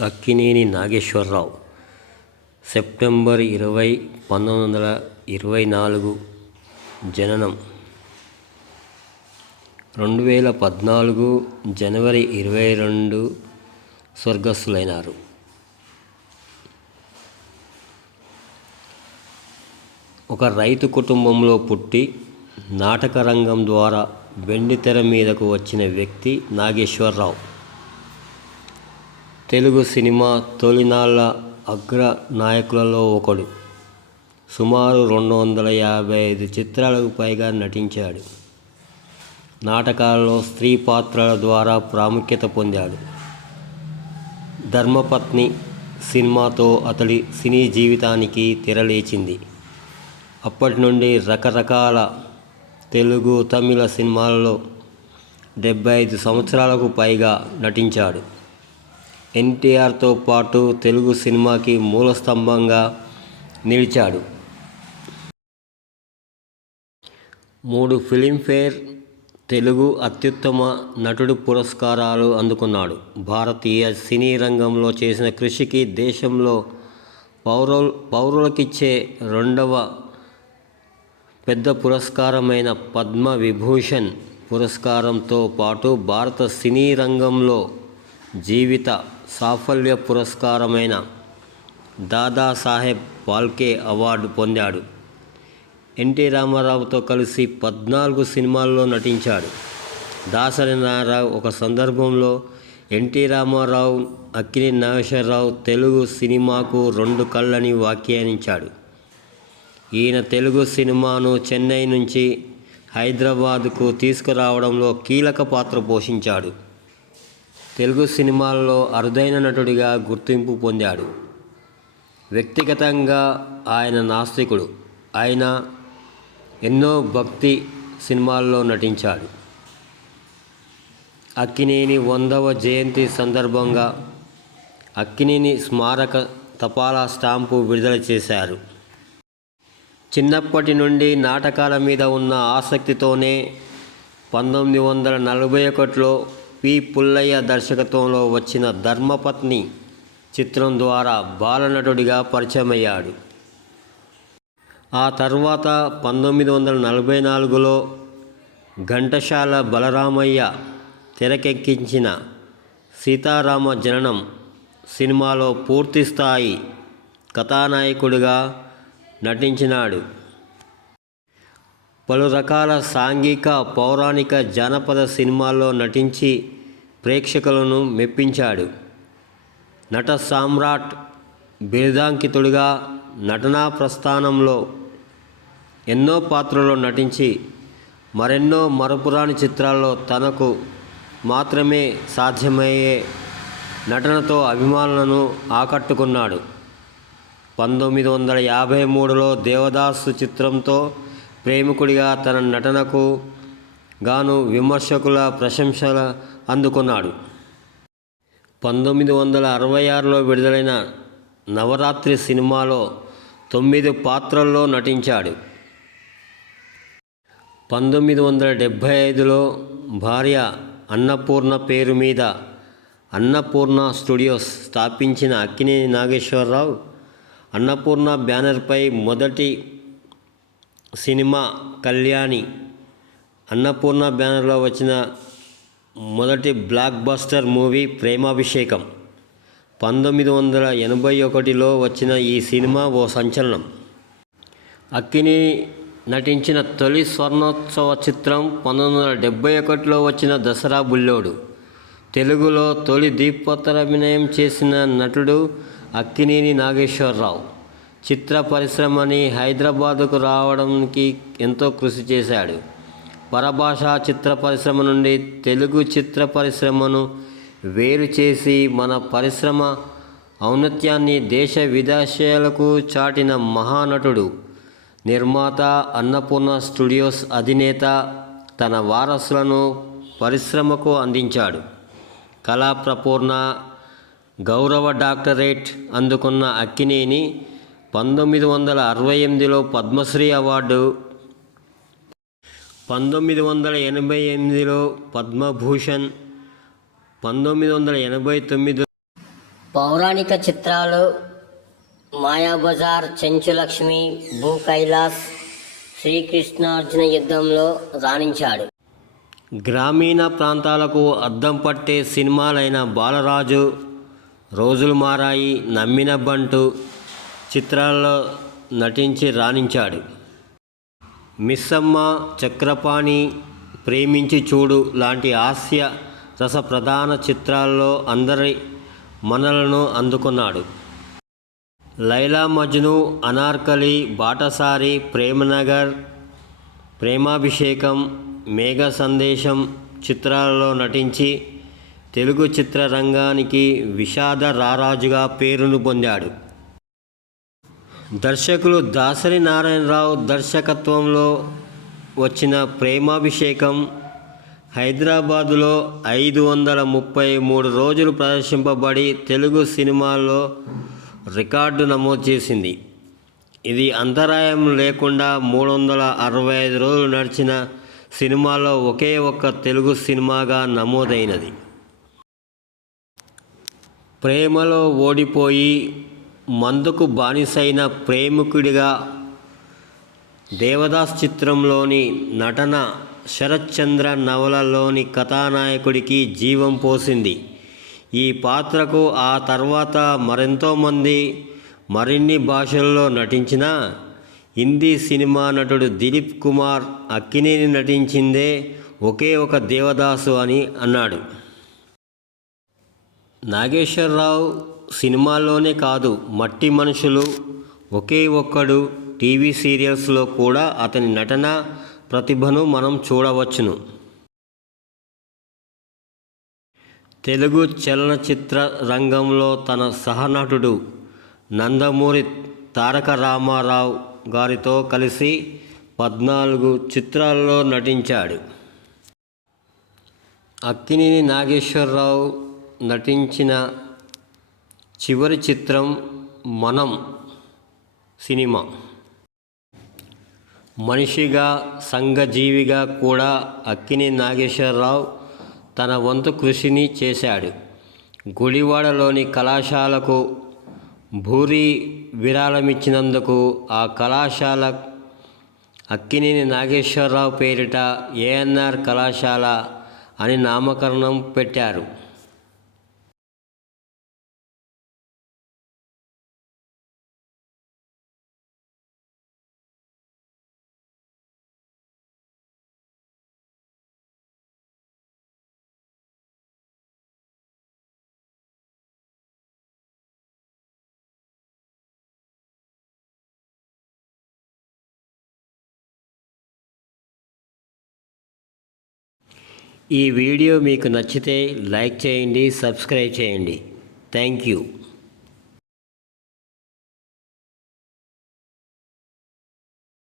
Akkineni Nageswararao. September ఇరవై పంతొమ్మిది వందల ఇరవై నాలుగు జననం. రెండు వేల పద్నాలుగు జనవరి ఇరవై రెండు స్వర్గస్థులైనారు. ఒక రైతు కుటుంబంలో పుట్టి నాటక రంగం ద్వారా వెండితెర మీదకు వచ్చిన వ్యక్తి నాగేశ్వరరావు. తెలుగు సినిమా తొలినాళ్ళ అగ్ర నాయకులలో ఒకడు. సుమారు రెండు వందల యాభై ఐదు చిత్రాలకు పైగా నటించాడు. నాటకాలలో స్త్రీ పాత్రల ద్వారా ప్రాముఖ్యత పొందాడు. ధర్మపత్ని సినిమాతో అతడి సినీ జీవితానికి తెరలేచింది. అప్పటి నుండి రకరకాల తెలుగు తమిళ సినిమాలలో డెబ్బై ఐదు సంవత్సరాలకు పైగా నటించాడు. ఎన్టీఆర్తో పాటు తెలుగు సినిమాకి మూల స్తంభంగా నిలిచాడు. మూడు ఫిలింఫేర్ తెలుగు అత్యుత్తమ నటుడు పురస్కారాలు అందుకున్నాడు. భారతీయ సినీ రంగంలో చేసిన కృషికి దేశంలో పౌరు పౌరులకిచ్చే రెండవ పెద్ద పురస్కారమైన పద్మ విభూషణ్ పురస్కారంతో పాటు భారత సినీ రంగంలో జీవిత సాఫల్య పురస్కారమైన దాదాసాహెబ్ ఫాల్కే అవార్డు పొందాడు. ఎన్టీ రామారావుతో కలిసి పద్నాలుగు సినిమాల్లో నటించాడు. దాసరి నారావు ఒక సందర్భంలో ఎన్టీ రామారావు అక్కిని నాగేశ్వరరావు తెలుగు సినిమాకు రెండు కళ్ళని వ్యాఖ్యానించాడు. ఈయన తెలుగు సినిమాను చెన్నై నుంచి హైదరాబాదుకు తీసుకురావడంలో కీలక పాత్ర పోషించాడు. తెలుగు సినిమాల్లో అరుదైన నటుడిగా గుర్తింపు పొందాడు. వ్యక్తిగతంగా ఆయన నాస్తికుడు. ఆయన ఎన్నో భక్తి సినిమాల్లో నటించాడు. అక్కినేని వందవ జయంతి సందర్భంగా అక్కినేని స్మారక తపాలా స్టాంపు విడుదల చేశారు. చిన్నప్పటి నుండి నాటకాల మీద ఉన్న ఆసక్తితోనే పంతొమ్మిది వందల నలభై ఒకటిలో పి. పుల్లయ్య దర్శకత్వంలో వచ్చిన ధర్మపత్ని చిత్రం ద్వారా బాలనటుడిగా పరిచయమయ్యాడు. ఆ తర్వాత పంతొమ్మిది వందల నలభై నాలుగులో ఘంటశాల బలరామయ్య తెరకెక్కించిన సీతారామ జననం సినిమాలో పూర్తిస్థాయి కథానాయకుడిగా నటించినాడు. పలు రకాల సాంఘిక పౌరాణిక జానపద సినిమాల్లో నటించి ప్రేక్షకులను మెప్పించాడు. నట సామ్రాట్ బిరుదాంకితుడిగా నటనా ప్రస్థానంలో ఎన్నో పాత్రల్లో నటించి మరెన్నో మరపురాని చిత్రాల్లో తనకు మాత్రమే సాధ్యమయ్యే నటనతో అభిమానులను ఆకట్టుకున్నాడు. పంతొమ్మిది వందల యాభై మూడులో దేవదాసు చిత్రంతో ప్రేమికుడిగా తన నటనకు గాను విమర్శకుల ప్రశంసలు అందుకున్నాడు. పంతొమ్మిది వందల అరవై ఆరులో విడుదలైన నవరాత్రి సినిమాలో తొమ్మిది పాత్రల్లో నటించాడు. పంతొమ్మిది వందల డెబ్భై ఐదులో భార్య అన్నపూర్ణ పేరు మీద అన్నపూర్ణ స్టూడియోస్ స్థాపించిన అక్కినేని నాగేశ్వరరావు అన్నపూర్ణ బ్యానర్పై మొదటి సినిమా కళ్యాణి అన్నపూర్ణ బ్యానర్లో వచ్చిన మొదటి బ్లాక్ బస్టర్ మూవీ ప్రేమాభిషేకం. పంతొమ్మిది వందల ఎనభై ఒకటిలో వచ్చిన ఈ సినిమా ఓ సంచలనం. అక్కిని నటించిన తొలి స్వర్ణోత్సవ చిత్రం పంతొమ్మిది వందల డెబ్బై ఒకటిలో వచ్చిన దసరా బుల్లోడు. తెలుగులో తొలి దీపోత్తరాభినయం చేసిన నటుడు అక్కినేని నాగేశ్వరరావు. చిత్ర పరిశ్రమని హైదరాబాదుకు రావడానికి ఎంతో కృషి చేశాడు. పరభాషా చిత్ర పరిశ్రమ నుండి తెలుగు చిత్ర పరిశ్రమను వేరు చేసి మన పరిశ్రమ ఔన్నత్యాన్ని దేశ విదేశాలకు చాటిన మహానటుడు. నిర్మాత అన్నపూర్ణ స్టూడియోస్ అధినేత తన వారసులను పరిశ్రమకు అందించాడు. కళా ప్రపూర్ణ గౌరవ డాక్టరేట్ అందుకున్న అక్కినేని పంతొమ్మిది వందల అరవై ఎనిమిదిలో పద్మశ్రీ అవార్డు పంతొమ్మిది వందల ఎనభై ఎనిమిదిలో పద్మభూషణ్ పంతొమ్మిది వందల ఎనభై తొమ్మిది పౌరాణిక చిత్రాలు మాయాబజార్ చెంచులక్ష్మి భూ కైలాస్ శ్రీకృష్ణార్జున యుద్ధంలో రాణించాడు. గ్రామీణ ప్రాంతాలకు అద్దం పట్టే సినిమాలైన బాలరాజు రోజులు మారాయి నమ్మిన బంటు చిత్రాల్లో నటించి రాణించాడు. మిస్సమ్మ చక్రపాణి ప్రేమించి చూడు లాంటి హాస్య రస ప్రధాన చిత్రాల్లో అందరి మనలను అందుకున్నాడు. లైలా మజ్ను అనార్కలి బాటసారి ప్రేమనగర్ ప్రేమాభిషేకం మేఘ సందేశం చిత్రాలలో నటించి తెలుగు చిత్రరంగానికి విషాద రారాజుగా పేరును పొందాడు. దర్శకులు దాసరి నారాయణరావు దర్శకత్వంలో వచ్చిన ప్రేమాభిషేకం హైదరాబాదులో ఐదు వందల ముప్పై మూడు రోజులు ప్రదర్శింపబడి తెలుగు సినిమాల్లో రికార్డు నమోదు చేసింది. ఇది అంతరాయం లేకుండా మూడు వందల అరవై ఐదు రోజులు నడిచిన సినిమాలో ఒకే ఒక్క తెలుగు సినిమాగా నమోదైనది. ప్రేమలో ఓడిపోయి మందుకు బానిసైన ప్రేమికుడిగా దేవదాస్ చిత్రంలోని నటన శరత్చంద్ర నవలలోని కథానాయకుడికి జీవం పోసింది. ఈ పాత్రకు ఆ తర్వాత మరెంతోమంది మరిన్ని భాషల్లో నటించిన హిందీ సినిమా నటుడు దిలీప్ కుమార్ అక్కినేని నటించిందే ఒకే ఒక దేవదాసు అని అన్నాడు. నాగేశ్వరరావు సినిమాల్లోనే కాదు మట్టి మనుషులు ఒకే ఒక్కడు టీవీ సీరియల్స్లో కూడా అతని నటన ప్రతిభను మనం చూడవచ్చును. తెలుగు చలనచిత్ర రంగంలో తన సహనటుడు నందమూరి తారక రామారావు గారితో కలిసి పద్నాలుగు చిత్రాల్లో నటించాడు. అక్కినేని నాగేశ్వరరావు నటించిన చివరి చిత్రం మనం సినిమా. మనిషిగా సంఘజీవిగా కూడా అక్కినే నాగేశ్వరరావు తన వంతు కృషిని చేశాడు. గుడివాడలోని కళాశాలకు భూరి విరాళమిచ్చినందుకు ఆ కళాశాల అక్కినేని నాగేశ్వరరావు పేరిట ఏఎన్ఆర్ కళాశాల అని నామకరణం పెట్టారు. ఈ వీడియో మీకు నచ్చితే లైక్ చేయండి సబ్స్క్రైబ్ చేయండి. Thank you.